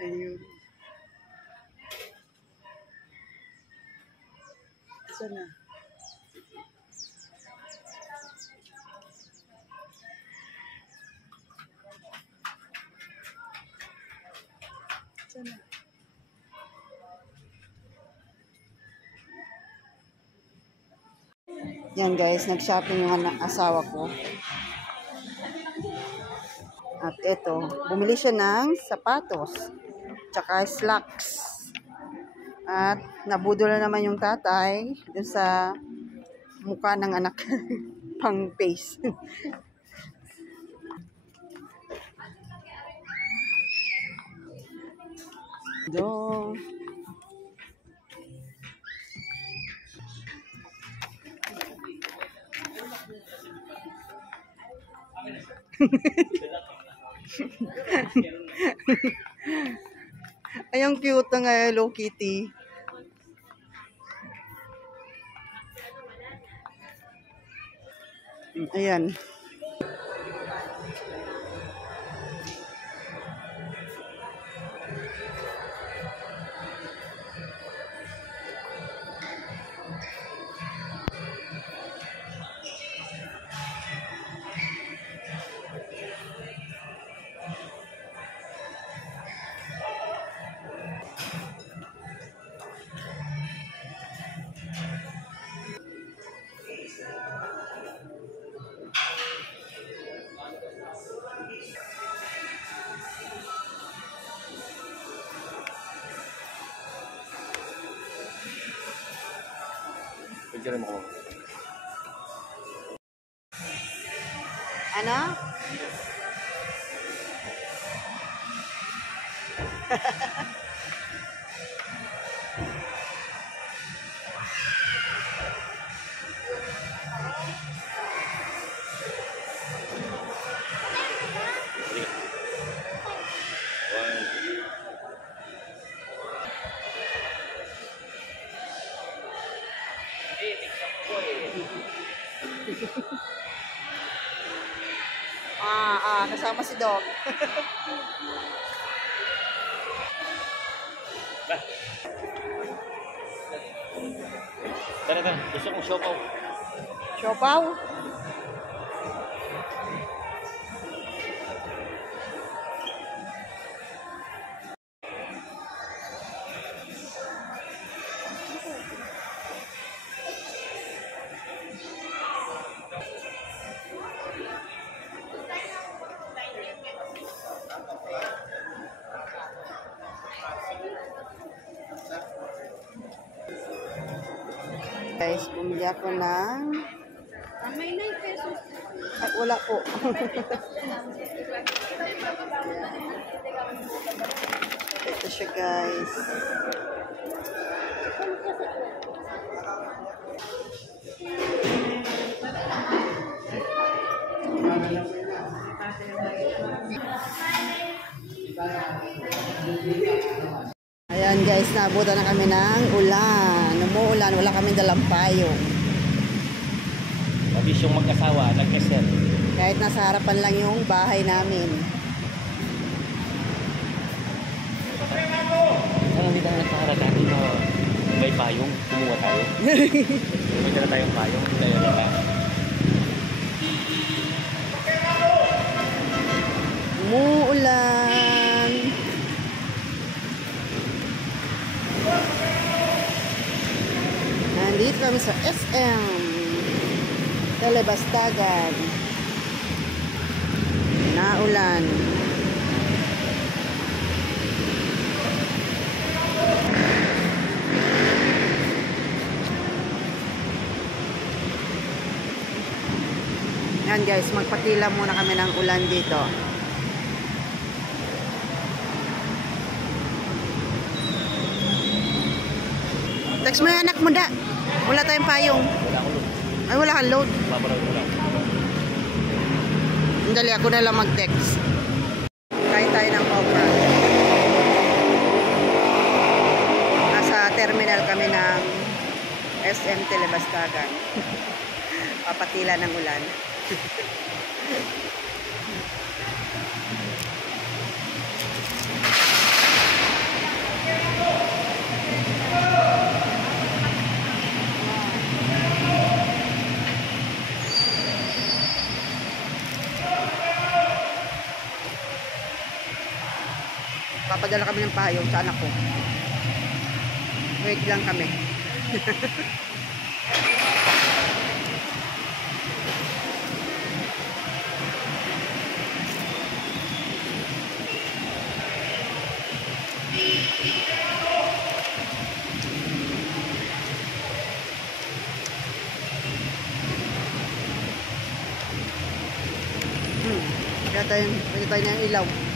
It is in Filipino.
Ayun. Sana. Sana. Yan guys, nag-shopping yung asawa ko. At ito, bumili siya ng sapatos. Tsaka slacks. At nabudol na naman yung tatay dun sa mukha ng anak. Pang face. Do. Ay, ang cute ng Hello Kitty. Ayan. Picture mo ko. Ano? Kasama si Dog. Tara. Gusto kong siopaw. Siopaw? Guys, bumili ako ng... May 9 pesos. At wala po. Ito siya guys. Ayan guys, naabutan na kami ng ulan. Umuulan, wala kaming dalang payong. Mabis yung mag-asawa, nag-esel. Kahit nasa harapan lang yung bahay namin. Ang hindi na nagkahara dati na may payong, kumuha tayo. May dala tayong payong, tayo na. Umuulan. Nandito kami sa SM Telebastagan. Naulan. Yan guys, magpatila muna kami ng ulan dito. Text mo yung anak mo da. Wala tayong payong. Wala akong load. Ay, wala kang load. Babalawin mo lang. Dali, ako na lang mag-text. Kain tayo ng okra. Nasa terminal kami ng SM Telebastagan. Papatila ng ulan. Papadala kami ng payong sa anak ko. Wait lang kami. Kaya tayo ng ilaw.